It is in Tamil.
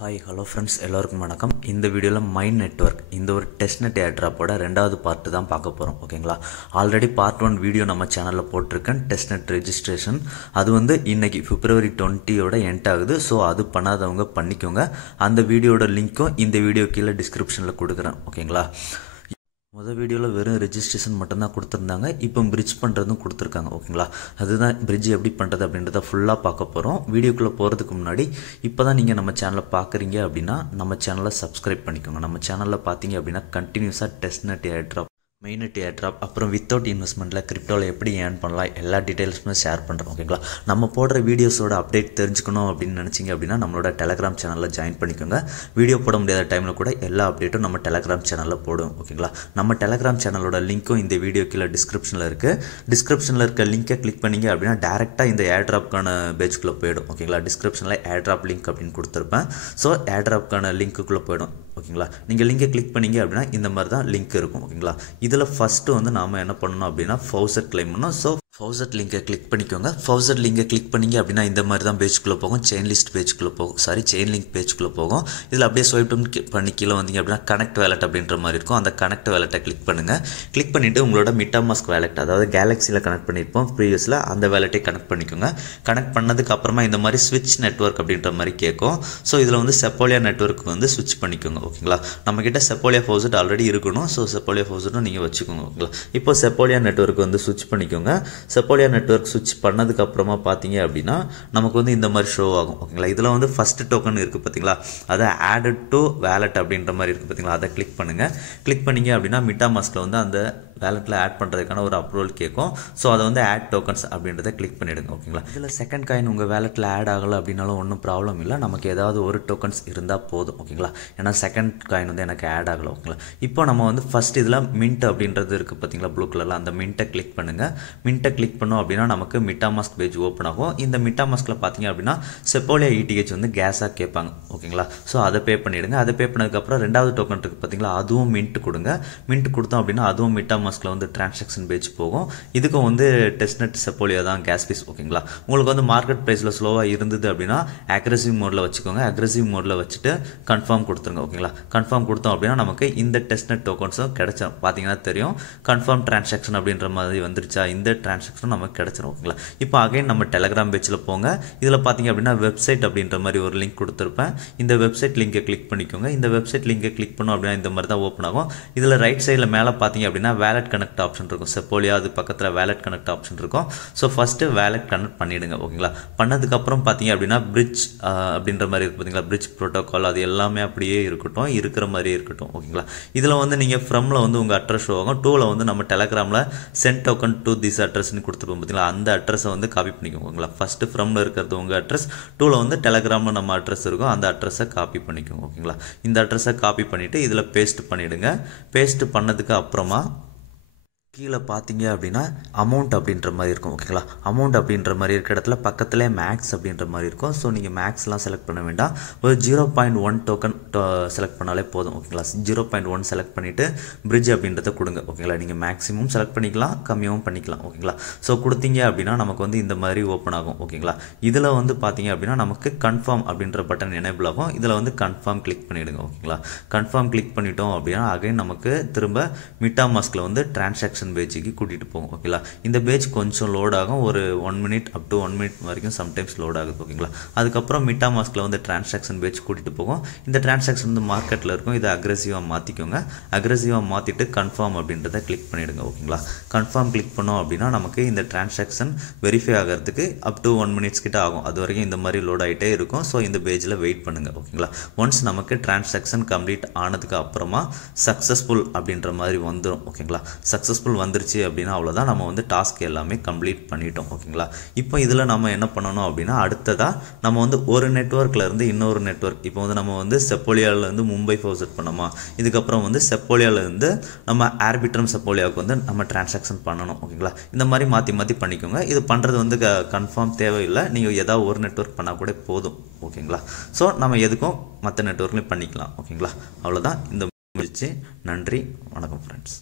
ஹாய் ஹலோ ஃப்ரெண்ட்ஸ், எல்லோருக்கும் வணக்கம். இந்த வீடியோவில் மைன் நெட்வொர்க் இந்த ஒரு டெஸ்ட்நெட் ஏர்ட்ராப்போட ரெண்டாவது பார்ட்டு தான் பார்க்க போகிறோம். ஓகேங்களா, ஆல்ரெடி பார்ட் 1 வீடியோ நம்ம சேனலில் போட்டிருக்கேன். டெஸ்ட்நெட் ரெஜிஸ்ட்ரேஷன் அது இன்னைக்கு February 20 எண்ட் ஆகுது. ஸோ அது பண்ணாதவங்க பண்ணிக்கோங்க. அந்த வீடியோட லிங்க்கும் இந்த வீடியோ கீழே டிஸ்கிரிப்ஷனில் கொடுக்குறேன். ஓகேங்களா, முதல் வீடியோவில் வெறும் ரெஜிஸ்ட்ரேஷன் மட்டும்தான் கொடுத்துருந்தாங்க. இப்போ பிரிட்ஜ் பண்ணுறதும் கொடுத்துருக்காங்க. ஓகேங்களா, அதுதான் பிரிட்ஜ் எப்படி பண்ணுறது அப்படின்றத ஃபுல்லாக பார்க்க போகிறோம். வீடியோக்குள்ளே போகிறதுக்கு முன்னாடி இப்போ தான் நீங்கள் நம்ம சேனலை பார்க்குறீங்க அப்படின்னா நம்ம சேனலை சப்ஸ்கிரைப் பண்ணிக்கோங்க. நம்ம சேனலில் பார்த்தீங்க அப்படின்னா கண்டினியூஸாக டெஸ்ட்நெட் ஏர்ட்ராப், மெயின்நெட் ஏர்ட்ராப், அப்புறம் வித்தவுட் இன்வெஸ்ட்மெண்ட்டில் கிரிப்டோவில் எப்படி ஏர்ன் பண்ணலாம் எல்லா டீட்டெயில்ஸுமே ஷேர் பண்ணுறோம். ஓகேங்களா, நம்ம போடுற வீடியோஸோட அப்டேட் தெரிஞ்சுக்கணும் அப்படின்னு நினச்சிங்க அப்படின்னா நம்மளோட டெலகிராம் சேனலில் ஜாயின் பண்ணிக்கோங்க. வீடியோ போட முடியாத டைமில் கூட எல்லா அப்டேட்டும் நம்ம டெலகிராம் சேனலில் போடுவோம். ஓகேங்களா, நம்ம டெலகிராம் சேனலோட லிங்க்கும் இந்த வீடியோ கீழே டிஸ்கிரிப்ஷனில் இருக்குது. டிஸ்கிரிப்ஷனில் இருக்க லிங்கை கிளிக் பண்ணிங்க அப்படின்னா டேரெக்டாக இந்த ஏர்ட்ராப்க்கான பேஜ்குள்ளே போயிடும். ஓகேங்களா, டிஸ்கிரிப்ஷனில் ஏர்ட்ராப் லிங்க் அப்படின்னு கொடுத்துருப்பேன். ஸோ ஏர்ட்ராப்க்கான லிங்க்குள்ளே போயிடும். ஓகேங்களா, நீங்கள் லிங்கை கிளிக் பண்ணிங்க அப்படின்னா இந்த மாதிரி தான் லிங்க் இருக்கும். ஓகேங்களா, இதில் ஃபஸ்ட்டு நாம் என்ன பண்ணணும் அப்படின்னா ஃபவுசட் கிளைம் பண்ணணும். ஸோ ஃபவுசட் லிங்கை கிளிக் பண்ணிக்கோங்க. ஃபவுசட் லிங்கை கிளிக் பண்ணிங்க அப்படின்னா இந்த மாதிரி தான் பேஜ்குள்ளே போகும். செயின் லிஸ்ட் பேஜ்குள்ளே போகும், செயின் லிங்க் பேஜ்குள்ளே போகும். இதில் அப்படியே ஸ்வைப் பண்ணி கீழே வந்தீங்க அப்படின்னா கனெக்ட் வேலட் அப்படின்ற மாதிரி இருக்கும். அந்த கனெக்ட் வேலட்டை கிளிக் பண்ணுங்கள். கிளிக் பண்ணிவிட்டு உங்களோட MetaMask வேலட், அதாவது கேலக்ஸியில் கனெக்ட் பண்ணியிருப்போம் ப்ரீவியஸில், அந்த வேலட்டை கனெக்ட் பண்ணிக்கோங்க. கனெக்ட் பண்ணதுக்கு அப்புறமா இந்த மாதிரி ஸ்விட்ச் நெட்வொர்க் அப்படின்ற மாதிரி கேட்கும். ஸோ இதில் செப்போலியா நெட்வொர்க் ஸ்விட்ச் பண்ணிக்கோங்க. ஓகேங்களா, நம்மக்கிட்ட செப்போலியா ஃபவுசட் ஆல்ரெடி இருக்கணும். ஸோ செப்போலியா ஃபவுசட்டும் நீங்கள் வச்சுக்கோங்க. ஓகேங்களா, இப்போ செப்போலியா நெட்வொர்க் ஸ்விட்ச் பண்ணிக்கோங்க. செப்போலியா நெட்வொர்க் ஸ்விட்ச் பண்ணதுக்கு அப்புறமா பார்த்தீங்க அப்படின்னா நமக்கு இந்த மாதிரி ஷோ ஆகும். ஓகேங்களா, இதில் ஃபர்ஸ்ட் டோக்கன் இருக்குது பார்த்தீங்களா, அதை ஆடட் டு வேலட் அப்படின்ற மாதிரி இருக்குது பார்த்தீங்களா, அதை கிளிக் பண்ணுங்கள். கிளிக் பண்ணிங்க அப்படின்னா MetaMaskல அந்த வேலட்டில் ஆட் பண்ணுறதுக்கான ஒரு அப்ரூவல் கேட்கும். ஸோ அதை ஆட் டோக்கன்ஸ் அப்படின்றத கிளிக் பண்ணிவிடுங்க. ஓகேங்களா, இதில் செகண்ட் காயின் உங்கள் வேலட்டில் ஆட் ஆகலை அப்படின்னாலும் ஒன்றும் ப்ராப்ளம் இல்லை. நமக்கு ஏதாவது ஒரு டோக்கன்ஸ் இருந்தால் போதும். ஓகேங்களா, ஏன்னா செகண்ட் காயின் எனக்கு ஆட் ஆகலை. ஓகேங்களா, இப்போ நம்ம ஃபஸ்ட் இதில் மின்ட் அப்படின்றது இருக்குது பார்த்தீங்களா ப்ளூ கலரில், அந்த மின்ட்டை கிளிக் பண்ணுங்கள். மின்ட்டை கிளிக் பண்ணோம் அப்படின்னா நமக்கு MetaMask பேஜ் ஓப்பன் ஆகும். இந்த MetaMaskல பார்த்தீங்க அப்படின்னா செப்போலியா ETH கேஸாக கேட்பாங்க. ஓகேங்களா, ஸோ அதை பே பண்ணிவிடுங்க. அதை பே பண்ணதுக்கப்புறம் ரெண்டாவது டோக்கன் இருக்குது பார்த்தீங்களா, அதுவும் மின்ட் கொடுங்க. மின்ட் கொடுத்தோம் அப்படின்னா அதுவும் MetaMaskல டிரான்சாக்ஷன் பேஜ் போகும். இதுக்கும் டெஸ்ட்நெட் செப்போலியா தான் கேஸ் ஃபீஸ். ஓகேங்களா, உங்களுக்கு மார்க்கெட் ப்ரைஸில் ஸ்லோவாக இருந்தது அப்படின்னா அக்ரெசிவ் மோடில் வச்சுக்கோங்க. அக்ரெசிவ் மோடில் வச்சுட்டு கன்ஃபார்ம் கொடுத்துருங்க. ஓகேங்களா, கன்ஃபார்ம் கொடுத்தோம் அப்படின்னா நமக்கு இந்த டெஸ்ட்நெட் டோக்கன்ஸும் கிடைச்சிடும். பார்த்தீங்கன்னா தெரியும், கன்ஃபார்ம் டிரான்சாக்ஷன் அப்படின்ற மாதிரி வந்துருச்சா, இந்த டிரான்சாக்ஷனும் நமக்கு கிடைச்சிடும். ஓகேங்களா, இப்போ அகைன் நம்ம டெலகிராம் பேஜில் போங்க. இதில் பார்த்தீங்க அப்படின்னா வெப்சைட் அப்படின்ற மாதிரி ஒரு லிங்க் கொடுத்துருப்பேன். இந்த வெப்சைட் லிங்கை கிளிக் பண்ணிக்கோங்க. இந்த வெப்சைட் லிங்கை கிளிக் பண்ணோம் அப்படின்னா இந்த மாதிரி தான் ஓப்பன் ஆகும். இதில் ரைட் சைடில் மேலே பார்த்தீங்க அப்படின்னா வேலட் கனெக்ட் ஆப்ஷன் இருக்கும். செப்போலியா அது பக்கத்தில் வேலட் கனெக்ட் ஆப்ஷன் இருக்கும். ஸோ ஃபஸ்ட்டு வேலட் கனெக்ட் பண்ணிவிடுங்க. ஓகேங்களா, பண்ணதுக்கப்புறம் பார்த்தீங்க அப்படின்னா பிரிட்ஜ் அப்படின்ற மாதிரி இருக்குது பார்த்தீங்களா, பிரிட்ஜ் ப்ரோட்டோகால் அது எல்லாமே அப்படியே இருக்கட்டும், இருக்கிற மாதிரியே இருக்கட்டும். ஓகேங்களா, இதில் நீங்கள் ஃப்ரம்ல உங்கள் அட்ரஸ் ஷோ ஆகும். டூவில் நம்ம டெலகிராமில் சென்ட் டோக்கன் டு திஸ் அட்ரஸ்ன்னு கொடுத்துருப்போம் பார்த்தீங்களா, அந்த அட்ரஸை காப்பி பண்ணிக்கோங்க. ஓகேங்களா, ஃபஸ்ட்டு ஃப்ரம்ல இருக்கிறது உங்கள் அட்ரஸ், டூவில் டெலகிராமில் நம்ம அட்ரஸ் இருக்கும், அந்த அட்ரஸை காப்பி பண்ணிக்கோங்க. ஓகேங்களா, இந்த அட்ரஸை காப்பி பண்ணிவிட்டு இதில் பேஸ்ட் பண்ணிவிடுங்க. பேஸ்ட் பண்ணதுக்கு அப்புறமா கீழே பார்த்தீங்க அப்படின்னா அமௌண்ட் அப்படின்ற மாதிரி இருக்கும். ஓகேங்களா, அமௌண்ட் அப்படின்ற மாதிரி இருக்கிற இடத்துல பக்கத்தில் மேக்ஸ் அப்படின்ற மாதிரி இருக்கும். ஸோ நீங்கள் மேக்ஸ்லாம் செலக்ட் பண்ண வேண்டாம். ஒரு 0.1 டோக்கன் செலக்ட் பண்ணாலே போதும். ஓகேங்களா, 0.1 செலக்ட் பண்ணிவிட்டு பிரிட்ஜ் அப்படின்றத கொடுங்க. ஓகேங்களா, நீங்கள் மேக்ஸிமம் செலக்ட் பண்ணிக்கலாம், கம்மியாகவும் பண்ணிக்கலாம். ஓகேங்களா, ஸோ கொடுத்தீங்க அப்படின்னா நமக்கு இந்த மாதிரி ஓப்பன் ஆகும். ஓகேங்களா, இதில் பார்த்தீங்க அப்படின்னா நமக்கு கன்ஃபார்ம் அப்படின்ற பட்டன் எனேபிள் ஆகும். இதில் கன்ஃபார்ம் கிளிக் பண்ணிவிடுங்க. ஓகேங்களா, கன்ஃபார்ம் கிளிக் பண்ணிட்டோம் அப்படின்னா அகைன் நமக்கு திரும்ப MetaMaskல டிரான்சாக்ஷன் பேஜுக்கு கூட்டிகிட்டு போகும். ஓகேங்களா, இந்த பேஜ் கொஞ்சம் லோட் ஆகும். ஒரு 1 மினிட் அப் டு 1 மினிட் வரைக்கும் சம்டைம்ஸ் லோட் ஆகுது. ஓகேங்களா, அதுக்கப்புறம் MetaMaskல டிரான்சாக்ஷன் பேஜ் கூட்டிகிட்டு போகும். இந்த டிரான்சாக்ஷன் மார்க்கெட்டில் இருக்கும். இதை அக்ரெசிவாக மாற்றிக்கோங்க. அக்ரெசிவாக மாற்றிட்டு கன்ஃபார்ம் அப்படின்றத கிளிக் பண்ணிவிடுங்க. ஓகேங்களா, கன்ஃபார்ம் கிளிக் பண்ணோம் அப்படின்னா நமக்கு இந்த டிரான்சாக்ஷன் வெரிஃபை ஆகிறதுக்கு அப் டு 1 மினிட்ஸ் கிட்ட ஆகும். அது வரைக்கும் இந்த மாதிரி லோட் ஆகிட்டே இருக்கும். ஸோ இந்த பேஜில் வெயிட் பண்ணுங்கள். ஓகேங்களா, ஒன்ஸ் நமக்கு டிரான்சாக்ஷன் கம்ப்ளீட் ஆனதுக்கு அப்புறமா சக்ஸஸ்ஃபுல் அப்படின்ற மாதிரி வந்துடும். ஓகேங்களா, சக்ஸஸ்ஃபுல் வந்துருச்சு அப்படின்னா அவ்வளோதான், நம்ம டாஸ்க் எல்லாமே கம்ப்ளீட் பண்ணிட்டோம். ஓகேங்களா, இப்போ இதில் நம்ம என்ன பண்ணணும் அப்படின்னா அடுத்ததாக நம்ம ஒரு நெட்வொர்க்கில் இருந்து இன்னொரு நெட்வொர்க், இப்போ நம்ம செப்போலியாவிலேருந்து மும்பை ஃபவுசட் பண்ணோமா, இதுக்கப்புறம் செப்போலியாவிலேருந்து நம்ம ஆர்பிட்ரம் செப்போலியாவுக்கு நம்ம டிரான்சாக்ஷன் பண்ணணும். ஓகேங்களா, இந்த மாதிரி மாற்றி மாற்றி பண்ணிக்கோங்க. இது பண்ணுறது கன்ஃபார்ம் தேவையில்லை, நீங்கள் ஏதாவது ஒரு நெட்வொர்க் பண்ணால் கூட போதும். ஓகேங்களா, ஸோ நம்ம எதுக்கும் மற்ற நெட்வொர்க்லையும் பண்ணிக்கலாம். ஓகேங்களா, அவ்வளோதான் இந்த முடிச்சு. நன்றி, வணக்கம் ஃப்ரெண்ட்ஸ்.